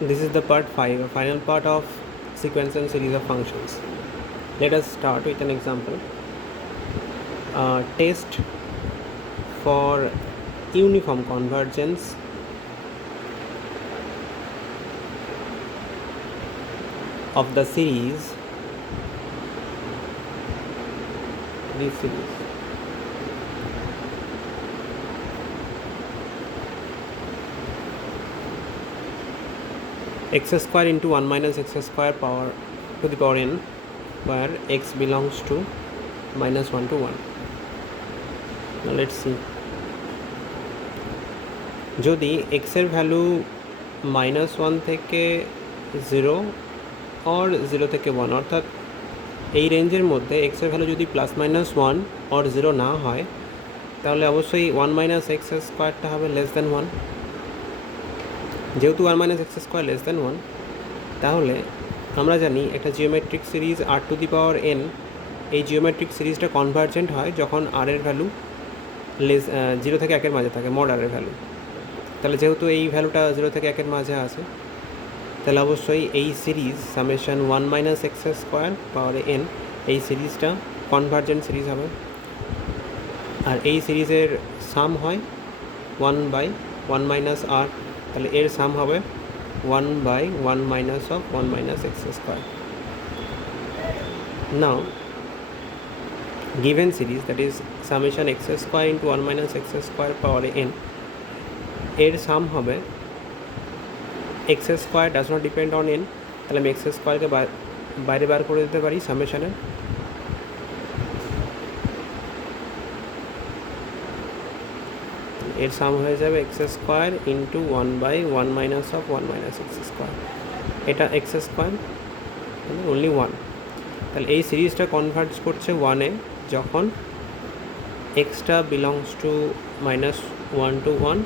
This is the part 5, a final part of sequence and series of functions. Let us start with an example. Test for uniform convergence of the series, this series. X square into 1 minus x square power to the power n, where x belongs to minus 1 to 1. Now let's see. যদি x এর value -1 থেকে 0 or 0 থেকে 1, অর্থাৎ এই রেঞ্জের মধ্যে x এর value যদি +-1 or 0 না হয়, তাহলে অবশ্যই 1 মাইনাস এক্স স্কোয়ারটা হবে লেস দ্যান 1। যেহেতু 1 minus x square less than 1, তাহলে আমরা জানি একটা geometric series r to the power n, এই জিওমেট্রিক সিরিজটা কনভার্জেন্ট হয় যখন r এর ভ্যালু 0 থেকে 1 এর মাঝে থাকে, মড r এর ভ্যালু। তাহলে যেহেতু এই ভ্যালুটা 0 থেকে 1 এর মাঝে আছে, তাহলে অবশ্যই এই series summation 1 minus x square পাওয়ার n, এই সিরিজটা কনভার্জেন্ট সিরিজ হবে। আর এই সিরিজের সাম হয় 1/1 মাইনাস r, তাহলে এর সাম হবে 1/1 minus of 1 minus x square. Now given series, that is summation x square into 1 minus x square power n, এর সাম হবে x square does not depend on n, তাহলে আমি x স্কোয়ারকে বাইরে বার করে দিতে পারি সামেশনের। এর সাম হয়ে যাবে x square into 1/1 minus of 1 minus x square, এটা x স্কোয়ার অনলি 1। তাহলে এই সিরিজটা কনভার্জ করছে 1-এ যখন extra belongs to -1 to 1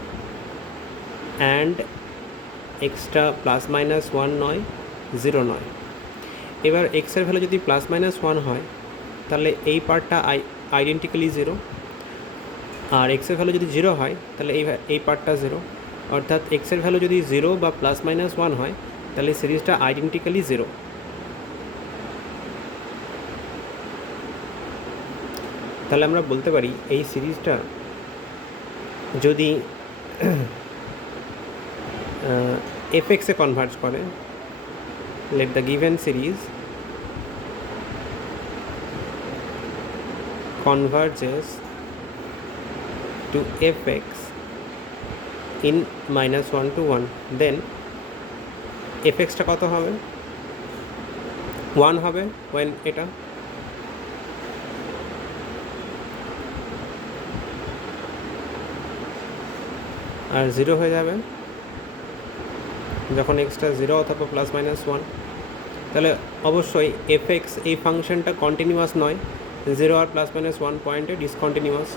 and extra +-1 নয়, 0 নয়। এবার এক্সের ভ্যালু যদি +-1 হয়, তাহলে এই পার্টটা আইডেন্টিক্যালি 0, আর এক্সের ভ্যালু যদি 0 হয়, তাহলে এই পার্টটা 0। অর্থাৎ এক্সের ভ্যালু যদি 0 বা +-1 হয়, তাহলে সিরিজটা আইডেন্টিক্যালি 0। তাহলে আমরা বলতে পারি এই সিরিজটা যদি এফএক্সে কনভার্জ করে, let the given series converges to fx in -1 to 1, then fxটা কত হবে? 1 হবে when এটা আর 0 হয়ে যাবে যখন এক্সটা 0 অথবা +-1। তাহলে অবশ্যই fx এই ফাংশনটা কন্টিনিউয়াস নয়, 0 আর +-1 পয়েন্টে ডিসকন্টিনিউয়াস।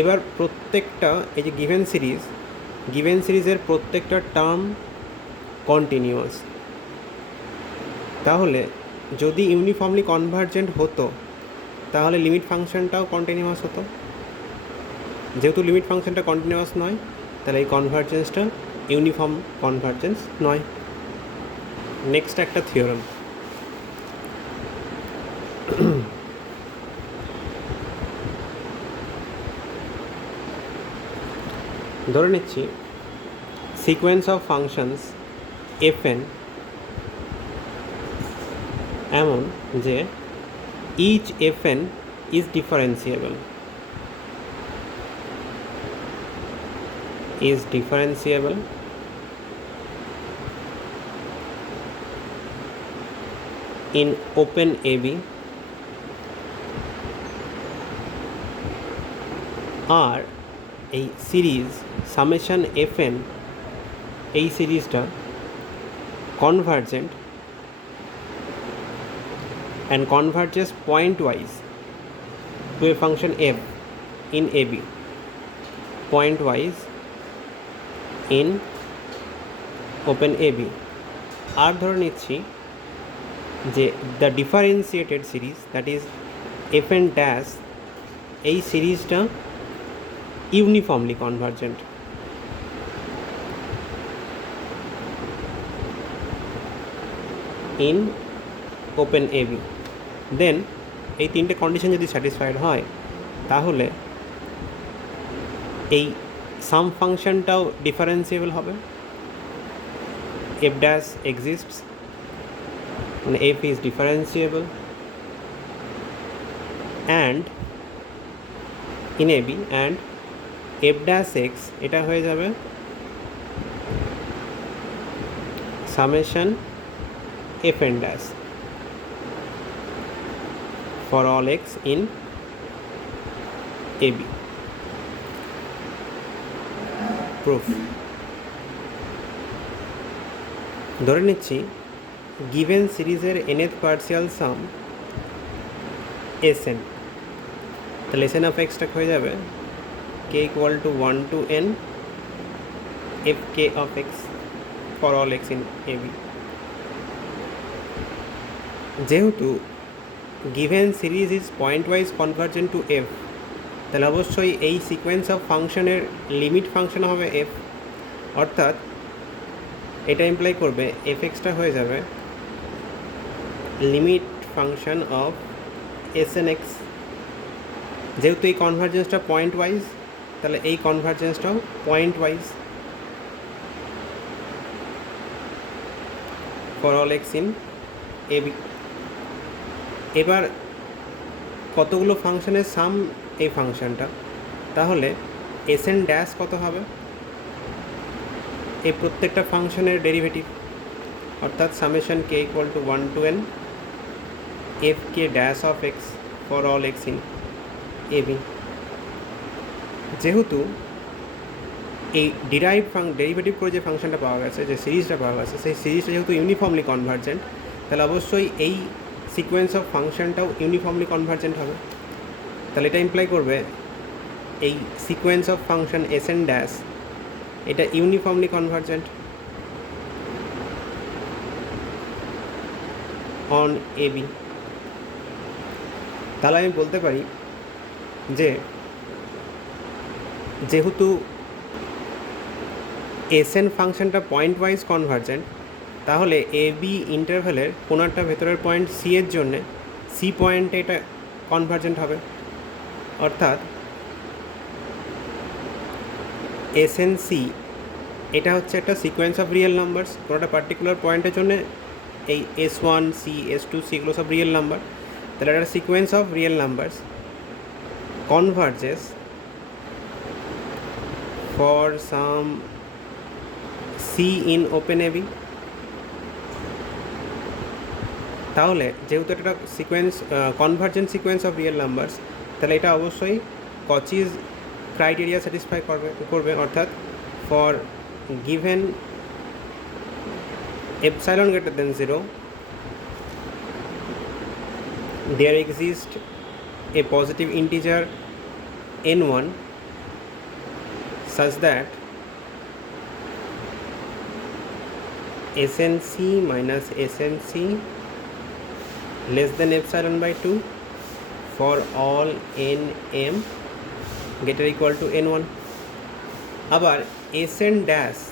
এবার প্রত্যেকটা এই যে গিভেন সিরিজের প্রত্যেকটা টার্ম কন্টিনিউয়াস। তাহলে যদি ইউনিফর্মলি কনভার্জেন্ট হতো, তাহলে লিমিট ফাংশনটাও কন্টিনিউয়াস হতো। যেহেতু লিমিট ফাংশনটা কন্টিনিউয়াস নয়, তাহলে এই কনভার্জেন্সটা ইউনিফর্ম কনভার্জেন্স নয়। নেক্সট একটা থিওরেম। ধরে নিচ্ছি সিকোয়েন্স অফ ফাংশনস fn এমন যে each fn is differentiable, in open AB আর এই সিরিজ সামেশন fn, এই সিরিজটা convergent and converges pointwise to a function f in AB, pointwise in open AB। আর ধরে নিচ্ছি যে the differentiated series, that is fn dash, এই সিরিজটা uniformly convergent. In open AB. Then এই তিনটে কন্ডিশন যদি স্যাটিসফাইড হয় তাহলে এই সাম ফাংশনটাও ডিফারেন্সিয়েবল হবে, এফ ড্যাশ এক্সিস্টস, মানে F is differentiable and in AB, and F dash X এটা হয়ে যাবে summation F N dash for all x in AB. Proof, ধরে নিচ্ছি গিভেন সিরিজের nth পার্সিয়াল সাম এসএন, তাহলে এসএন অফ এক্সটা হয়ে যাবে K equal to 1 to n F K of x for all x in AB. যেহেতু given series is pointwise convergent to F, তাহলে অবশ্যই এই সিকোয়েন্স অফ ফাংশনের লিমিট ফাংশন হবে এফ, অর্থাৎ এটা ইমপ্লাই করবে এফ এক্সটা হয়ে যাবে limit function of S N X. যেহেতু এই কনভার্জেন্সটা পয়েন্ট ওয়াইজ, তাহলে এই কনভার্জেন্সটাও pointwise for all x in AB. এবার কতগুলো ফাংশনের সাম এই ফাংশনটা, তাহলে এস এন ড্যাশ কত হবে, এই প্রত্যেকটা ফাংশনের ডেরিভেটিভ, অর্থাৎ summation k equal to 1 to n F k dash of x for all x in AB. যেহেতু এই ডেরিভেটিভ করে যে ফাংশনটা পাওয়া গেছে, যে সিরিজটা পাওয়া গেছে, সেই সিরিজটা যেহেতু ইউনিফর্মলি কনভার্জেন্ট, তাহলে অবশ্যই এই সিকোয়েন্স অফ ফাংশনটাও ইউনিফর্মলি কনভার্জেন্ট হবে। তাহলে এটা ইমপ্লাই করবে এই sequence of function S N dash এটা ইউনিফর্মলি কনভার্জেন্ট অন এবি। তাহলে আমি বলতে পারি যে যেহেতু এস এন ফাংশনটা পয়েন্ট ওয়াইজ কনভার্জেন্ট, তাহলে এ বি ইন্টারভ্যালের কোনো একটা ভেতরের পয়েন্ট সি এর জন্যে সি পয়েন্টে এটা কনভার্জেন্ট হবে, অর্থাৎ এস এন সি এটা হচ্ছে একটা সিকোয়েন্স অফ রিয়েল নাম্বারস। কোনো একটা পার্টিকুলার পয়েন্টের জন্য এই S one C S two C এগুলো সব রিয়েল নাম্বার, তাহলে একটা sequence of real numbers converges for some C in open AB. তাহলে যেহেতু এটা sequence convergent sequence of real numbers, তাহলে এটা অবশ্যই কচিজ ক্রাইটেরিয়া স্যাটিসফাই করবে, অর্থাৎ for given epsilon greater than 0 there exists a positive integer n1 such that snc minus snc less than epsilon by 2 for all nm greater equal to n1। আবার sn dash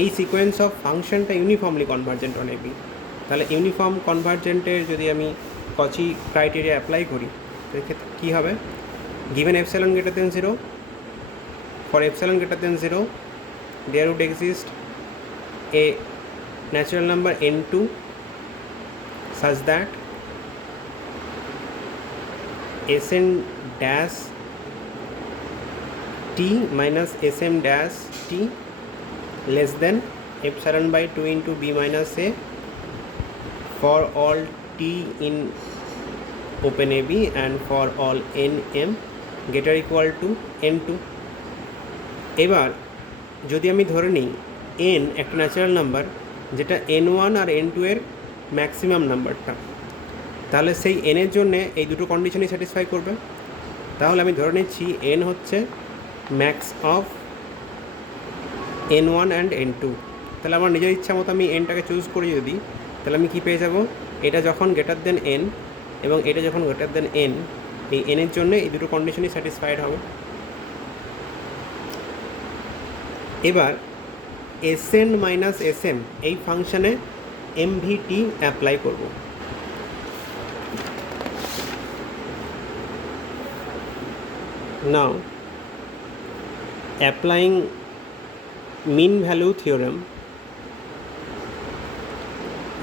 এই sequence of ফাংশনটা uniformly convergent on AB. তাহলে uniform কনভার্জেন্টের যদি আমি Cauchy criteria apply করি, সেক্ষেত্রে কী হবে, given epsilon greater than 0 for epsilon greater than 0 there would exist a natural number n2 such that sn dash t minus sm dash t less than epsilon by 2 into b minus a for all t in open AB and for all nm greater equal to n2। এবার যদি আমি ধরে নিই n একটা natural number যেটা n1 আর n2 এর maximum নাম্বারটা, তাহলে সেই n এর জন্যে এই দুটো কন্ডিশনই স্যাটিসফাই করবে। তাহলে আমি ধরে নিচ্ছি n হচ্ছে max of n1 and n2। তাহলে আমার নিজের ইচ্ছা মতো আমি nটাকে চুজ করি যদি, তাহলে আমি কী পেয়ে যাব, এটা যখন গ্রেটার দেন n এবং এটা যখন গ্রেটার দেন n, এই n এর জন্য এই দুটো কন্ডিশনই স্যাটিসফাইড হবে। এবার sn মাইনাস sm এই ফাংশনে এমভিটি অ্যাপ্লাই করব। Now applying mean value theorem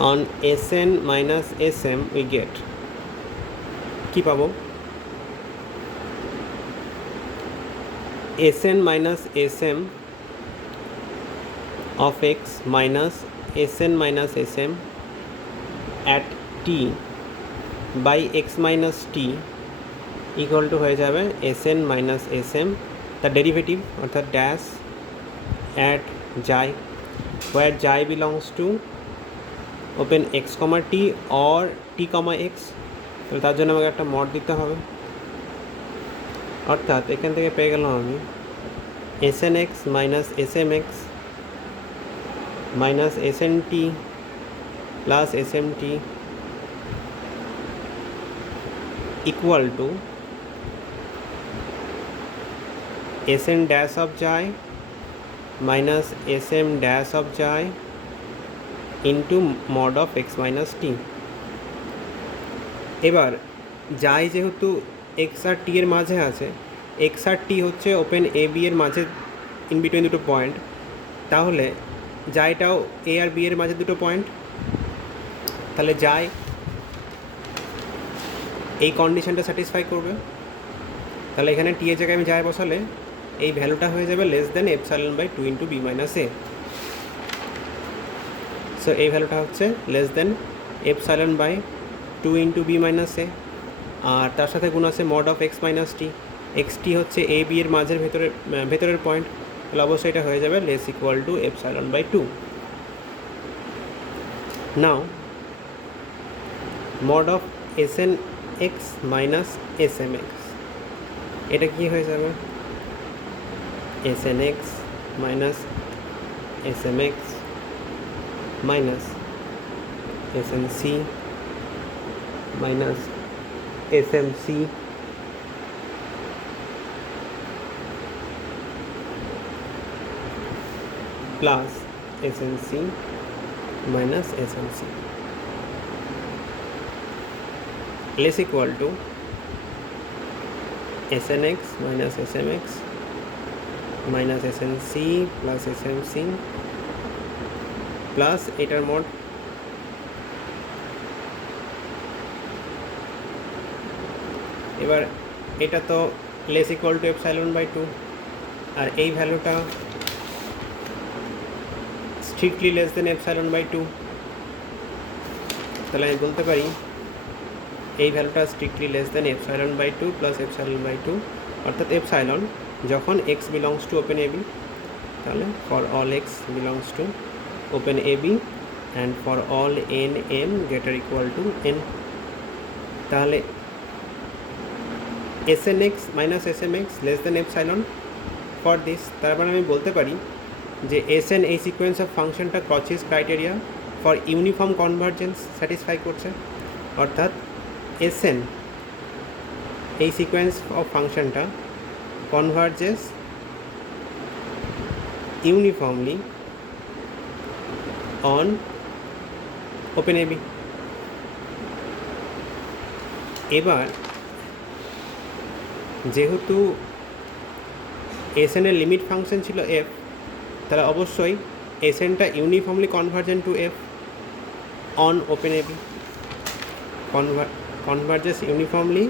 on Sn minus Sm we get কি পাবো Sn minus Sm of x minus Sn minus Sm at t by x minus t equal to হয়ে যাবে Sn minus Sm the derivative অর্থাৎ dash at xi where xi belongs to open x, t or t, x, তাহলে তার জন্য আমাকে একটা mod দিতে হবে। অর্থাৎ এখান থেকে পেয়ে গেলাম আমি Snx minus Smx minus Snt plus Smt equal to Sn dash of xi minus Sm dash of xi into mod of X minus T. এবার যাই যেহেতু এক্স আর টি এর মাঝে আছে, এক্স আর টি হচ্ছে ওপেন এ বি এর মাঝে ইন বিটুইন দুটো পয়েন্ট, তাহলে যাইটাও এ আর বি এর মাঝে দুটো পয়েন্ট, তাহলে যাই এই কন্ডিশনটা স্যাটিসফাই করবে। তাহলে এখানে টি এর জায়গায় আমি যাই বসালে এই ভ্যালুটা হয়ে যাবে less than epsilon by 2 into B minus A. So এই ভ্যালুটা হচ্ছে less than epsilon by 2 into B minus A, আর তার সাথে গুণ আছে mod of X minus T. X T হচ্ছে এ বি এর মাঝের ভেতরের পয়েন্ট, তাহলে অবশ্যই এটা হয়ে যাবে less equal to epsilon by 2। Now mod of S N x minus S M X, এটা কী হয়ে যাবে S N x minus S M X minus SNC minus SMC plus SNC minus SMC less equal to SNX minus SMX minus SNC plus SMC plus এটার mod এবার এটা তো less equal to epsilon by 2, আর এই ভ্যালুটা strictly less than epsilon by 2, তাহলে আমি বলতে পারি এই ভ্যালুটা strictly less than epsilon by 2 plus epsilon by 2, অর্থাৎ এপসাইলন যখন X belongs to open AB, তাহলে for all X belongs to open AB and for all n m greater equal to n, তাহলে snx minus smx less than epsilon for this, তারপর আমি বলতে পারি যে sn এই sequence of ফাংশনটা Cauchy's criteria for uniform convergence satisfy করছে, অর্থাৎ sn এই সিকোয়েন্স অফ ফাংশনটা converges uniformly on open AB। এবার যেহেতু SN এর লিমিট ফাংশন ছিল f, তাহলে অবশ্যই SNটা uniformly convergent to f on open AB, converges uniformly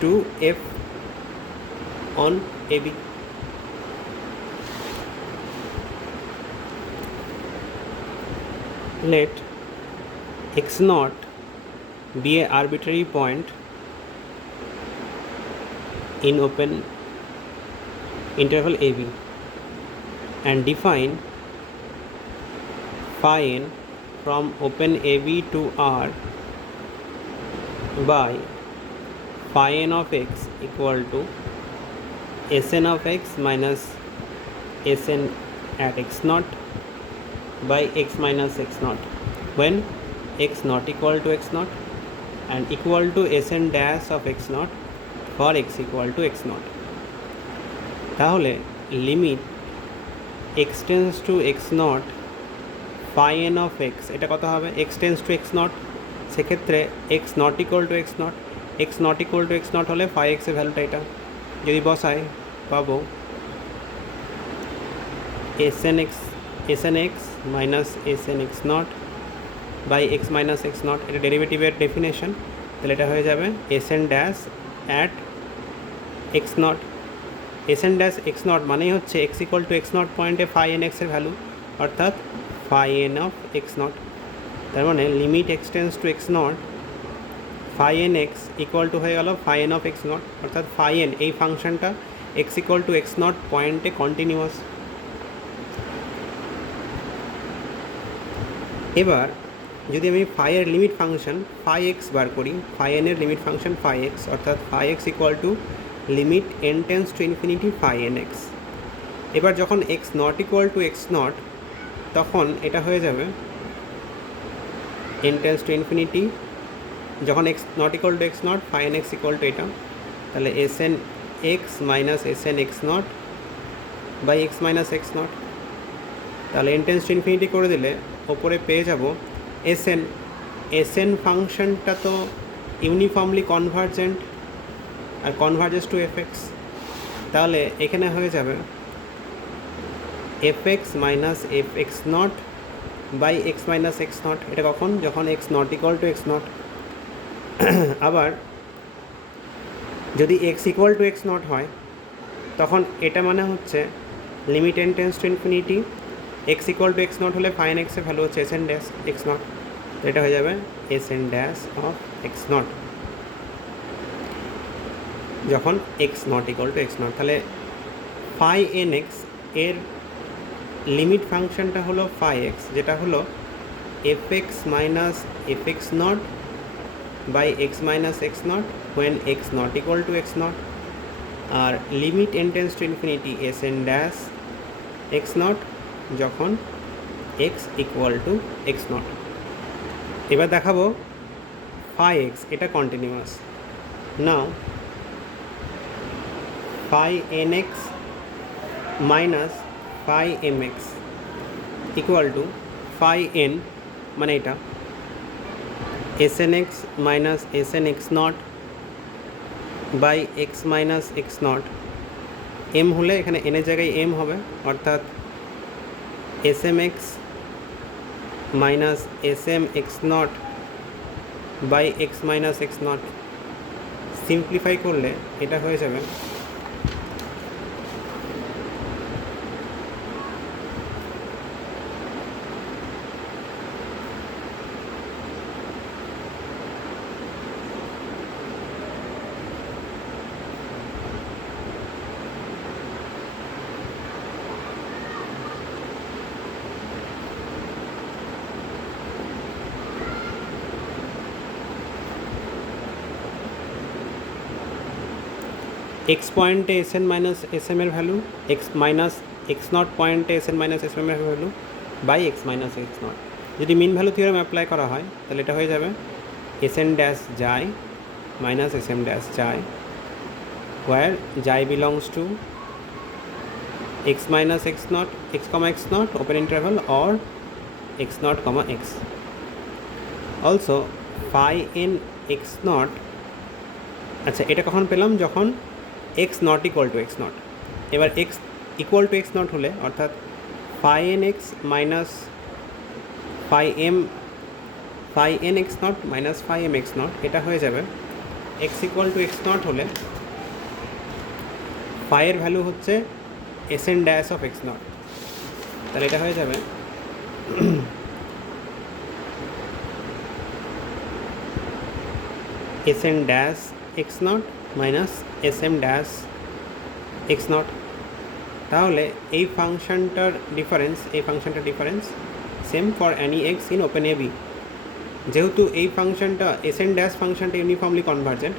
to f on AB। Let x naught be an arbitrary point in open interval AB and define phi n from open AB to R by phi n of x equal to Sn of x minus Sn at x naught by x minus x naught when x not equal to x naught and equal to Sn dash of x naught for x equal to x naught। তাহলে limit x tends to x naught phi N of X, এটা কত হবে? X tends to x naught, সেক্ষেত্রে X not equal to x naught, X not equal to x naught হলে phi এক্সের ভ্যালুটা এটা যদি বসাই পাবো S N x minus S N x naught by x minus x naught, এটা ডেরিভেটিভের ডেফিনেশন। তাহলে এটা হয়ে যাবে S N dash at x naught, S N dash x naught মানেই হচ্ছে X equal to x naught পয়েন্টে ফাই এন এক্সের ভ্যালু, অর্থাৎ phi N of x naught. তার মানে limit X tends to x naught phi N X equal to হয়ে গেল phi N of x naught, অর্থাৎ ফাই এন এই ফাংশনটা X equal to x naught পয়েন্টে কন্টিনিউয়াস। এবার যদি আমি ফাইয়ের লিমিট ফাংশন ফাই এক্স বার করি, ফাই এনের লিমিট ফাংশন ফাই এক্স, অর্থাৎ phi X equal to limit N tends to infinity phi N X. এবার যখন x not equal to x naught তখন এটা হয়ে যাবে এন টেন্স টু ইনফিনিটি, যখন x not equal to x naught phi N X equal to এটা, তাহলে S N x minus S N x naught by x minus x naught. তাহলে N tends to infinity করে দিলে ওপরে পেয়ে যাব S N ফাংশনটা তো ইউনিফর্মলি কনভার্জেন্ট আর কনভার্জেস টু এফ এক্স, তাহলে এখানে হয়ে যাবে F x minus F x naught by x minus x naught. এটা কখন? যখন x not equal to x naught. আবার যদি X equal to x naught হয় তখন এটা মানে হচ্ছে limit N tends to infinity X equal to x naught হলে ফাইন এক্সের ভ্যালু হচ্ছে S N dash x naught, তো এটা হয়ে যাবে S N dash of x naught যখন x not equal to x naught. তাহলে ফাই এন এক্স এর লিমিট ফাংশনটা হলো ফাই এক্স, যেটা হলো f x minus F x naught by x minus x naught when x not equal to x naught, আর limit N tends to infinity s N dash x naught যখন x equal to x naught. এবার দেখাবো phi x এটা continuous. Now phi N x minus phi M x equal to phi n মানে এটা s N x minus S N x naught by x minus x naught. M হলে এখানে এনের জায়গায় m হবে, অর্থাৎ s M x minus S M x naught by x minus x naught. Simplify করলে এটা হয়ে যাবে এক্স পয়েন্টে s n minus S m এর value x minus x naught পয়েন্টে s n minus S m এর value by x minus x not. যদি মিন value theorem apply করা হয় তাহলে এটা হয়ে যাবে এস এন ড্যাশ যায় মাইনাস এস এম ড্যাশ যায়, where xi belongs to x minus x naught x comma x naught open interval or x naught comma x. Also phi n x naught, আচ্ছা এটা কখন পেলাম? যখন x not equal to x naught। এবার x equal to x naught হলে অর্থাৎ phi n x minus phi n x naught minus phi m x naught, এটা হয়ে যাবে x equal to x naught হলে phi এর ভ্যালু হচ্ছে S N dash of x naught. তাহলে এটা হয়ে যাবে S N dash x naught minus S m dash x naught. তাহলে এই ফাংশনটার difference same for any x in open A b. যেহেতু এই ফাংশনটা এস এন ড্যাশ ফাংশনটা ইউনিফর্মলি কনভার্জেন্ট,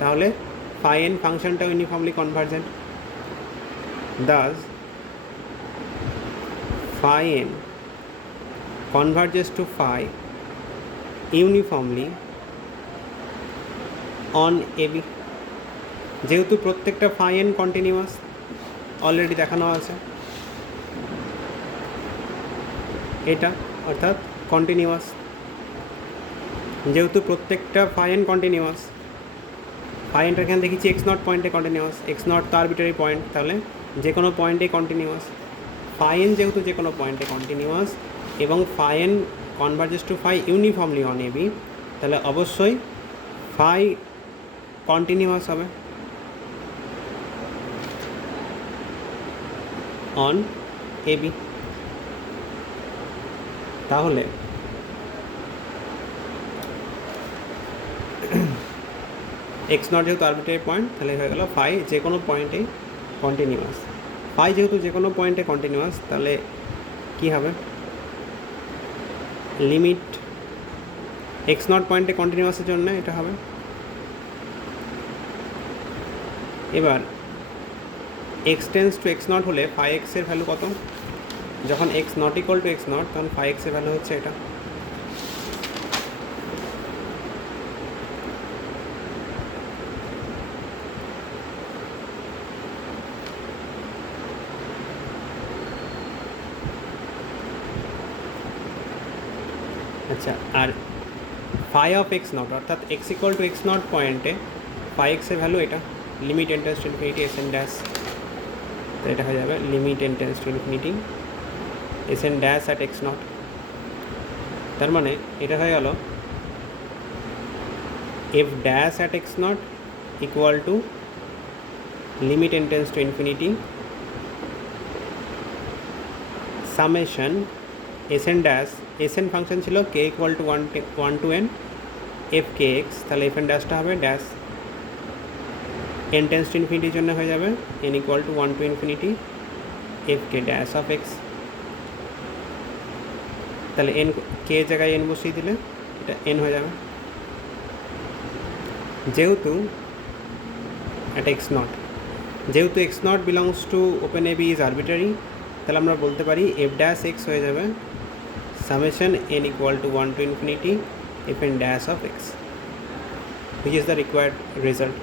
তাহলে phi n ফাংশনটাও uniformly convergent. Thus phi n converges to phi uniformly on AB। যেহেতু প্রত্যেকটা phi n কন্টিনিউয়াস অলরেডি দেখানো আছে এটা, অর্থাৎ কন্টিনিউয়াস। যেহেতু প্রত্যেকটা ফাই এন কন্টিনিউয়াস, ফাই এনটা এখানে দেখেছি এক্স নট পয়েন্টে কন্টিনিউয়াস, এক্স নট তো আরবিটারি পয়েন্ট, তাহলে যে কোনো পয়েন্টেই কন্টিনিউয়াস। ফাই এন যেহেতু যে কোনো পয়েন্টে কন্টিনিউয়াস এবং phi N converges to phi uniformly on A B, তাহলে অবশ্যই ফাই কন্টিনিউয়াস হবে অন এ বি। তাহলে এক্স নট যেহেতু আরবিট্রারি পয়েন্ট, তাহলে হয়ে গেল ফাই যে কোনো পয়েন্টেই কন্টিনিউয়াস। ফাই যেহেতু যে কোনো পয়েন্টে কন্টিনিউয়াস, তাহলে কী হবে, লিমিট এক্স নট পয়েন্টে কন্টিনিউয়াসের জন্য এটা হবে। এবার x tends to x naught হলে ফাই এক্সের ভ্যালু কত? যখন x not equal to x naught, তখন ফাই এক্সের ভ্যালু হচ্ছে এটা। আচ্ছা, আর ফাই অফ এক্স নট অর্থাৎ x equal to x naught পয়েন্টে ফাই এক্সের ভ্যালু এটা, limit n tends to infinity s N dash, তো এটা হয়ে যাবে limit n tends to infinity s N dash at x naught. তার মানে এটা হয়ে গেল f dash at x not equal to limit n tends to infinity summation s N dash, s n function ছিল k equal to one to n f k x, তাহলে f n ড্যাশটা হবে dash n tends to ইনফিনিটির জন্য হয়ে যাবে n equal to one to infinity f k dash of x. তাহলে n k জায়গায় এন বসিয়ে দিলে এটা এন হয়ে যাবে। যেহেতু এটা এক্স নট, যেহেতু X naught belongs to open A B is arbitrary, তাহলে আমরা বলতে পারি এফ ড্যাশ এক্স হয়ে যাবে summation N equal to one to infinity F N dash of X, which is the required result.